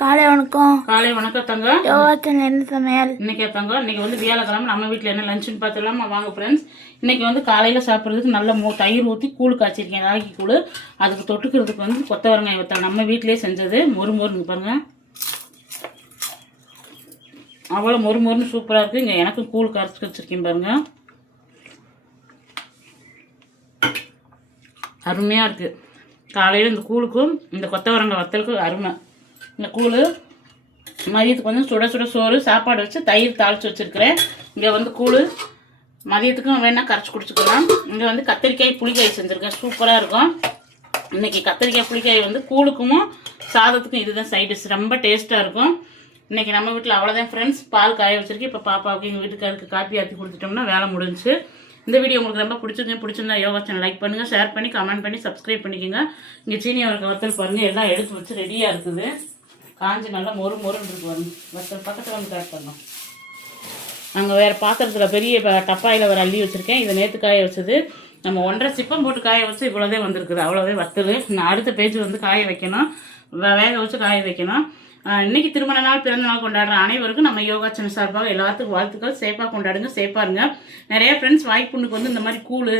காலை வணக்கம். காலை வணக்கம் தங்க. என்ன சமையல் இன்னைக்கு தங்க? இன்னைக்கு வந்து வியாழக்கிழமை. நம்ம வீட்டில் என்ன லஞ்சுன்னு பார்த்துலாமா? வாங்க ஃப்ரெண்ட்ஸ். இன்னைக்கு வந்து காலையில் சாப்பிட்றதுக்கு நல்ல தயிர் ஊற்றி கூழ் காய்ச்சிருக்கேன், ராகி கூழ். அதுக்கு தொட்டுக்கிறதுக்கு வந்து கொத்தவரங்காய் வைத்தேன், நம்ம வீட்டிலே செஞ்சது. மொறுன்னு பாருங்க, அவ்வளோ மொறுன்னு சூப்பராக இருக்குது. இங்கே எனக்கும் கூழ் காய்ச்சி வச்சுருக்கேன் பாருங்க, அருமையாக இருக்குது. காலையில் இந்த கூழுக்கும் இந்த கொத்தவரங்காய் வத்தலுக்கும் அருமை. இந்த கூழ் மதியத்துக்கு வந்து சுட சுட சோறு சாப்பாடு வச்சு தயிர் தாளித்து வச்சுருக்கிறேன். இங்கே வந்து கூழ் மதியத்துக்கும் வேணால் கரைச்சி குடிச்சுக்கலாம். இங்கே வந்து கத்திரிக்காய் புளிக்காய் செஞ்சுருக்கேன், சூப்பராக இருக்கும். இன்றைக்கி கத்திரிக்காய் புளிக்காய் வந்து கூழுக்கும் சாதத்துக்கும் இதுதான் சைட் டிஷ், ரொம்ப டேஸ்ட்டாக இருக்கும். இன்றைக்கி நம்ம வீட்டில் அவ்வளோதான் ஃப்ரெண்ட்ஸ். பால் காய வச்சுருக்கேன். இப்போ பாப்பாவுக்கு எங்கள் வீட்டுக்காருக்கு காப்பி ஆற்றி கொடுத்துட்டோம்னா வேலை முடிஞ்சிச்சு. இந்த வீடியோ உங்களுக்கு ரொம்ப பிடிச்சிருந்தா யோகா சேனல் லைக் பண்ணுங்கள், ஷேர் பண்ணி கமெண்ட் பண்ணி சப்ஸ்கிரைப் பண்ணிக்கோங்க. இங்கே சீனி அவருக்கு வத்தல் பாருங்கள், எல்லாம் எடுத்து வச்சு ரெடியாக இருக்குது. காஞ்சி நல்லா மொறுன்னு இருக்கு பாருங்க. வத்தல் பக்கத்தில் வந்து பேக் பண்ணோம். நாங்கள் வேறு பாத்திரத்தில் பெரிய டப்பாயில் வேறு அள்ளி வச்சுருக்கேன். இதை நேற்று காய வச்சது. நம்ம 1.5 சிப்பம் போட்டு காய வச்சு இவ்வளோதே வந்திருக்குது. அவ்வளோதே வத்தல். நான் அடுத்த பேஜ் வந்து காய வைக்கணும், வேக வச்சு காய வைக்கணும். இன்னைக்கு திருமண நாள், பிறந்த நாள் கொண்டாடுற அனைவருக்கும் நம்ம யோகா சேனல் சார்பாக எல்லாத்துக்கும் வாழ்த்துக்கள். சேஃபாக கொண்டாடுங்க, சேஃபாருங்க. நிறைய ஃப்ரெண்ட்ஸ் வாய்ப்புண்ணுக்கு வந்து இந்த மாதிரி கூழ்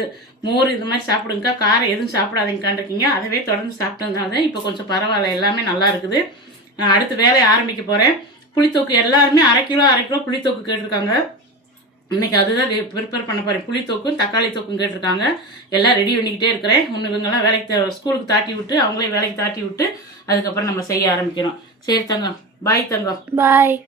மோர் இந்த மாதிரி சாப்பிடுங்க, காரம் எதுவும் சாப்பிடாதீங்கக்காண்டிருக்கீங்க. அதுவே தொடர்ந்து சாப்பிட்டதுனால தான் இப்போ கொஞ்சம் பரவாயில்ல, எல்லாமே நல்லா இருக்குது. அடுத்து வேலையை ஆரம்பிக்க போகிறேன். புளித்தோக்கு எல்லாருமே அரை கிலோ புளித்தோக்கு கேட்டிருக்காங்க. இன்னைக்கு அதுதான் ப்ரிப்பேர் பண்ண போகிறேன். புளித்தோக்கும் தக்காளி தோக்கும் கேட்டிருக்காங்க. எல்லாம் ரெடி பண்ணிக்கிட்டே இருக்கிறேன். இவங்கெல்லாம் வேலைக்கு ஸ்கூலுக்கு தாட்டி விட்டு அவங்களே வேலைக்கு தாட்டி விட்டு அதுக்கப்புறம் நம்ம செய்ய ஆரம்பிக்கிறோம். சரி தங்கம், பாய் தங்கம், பாய்.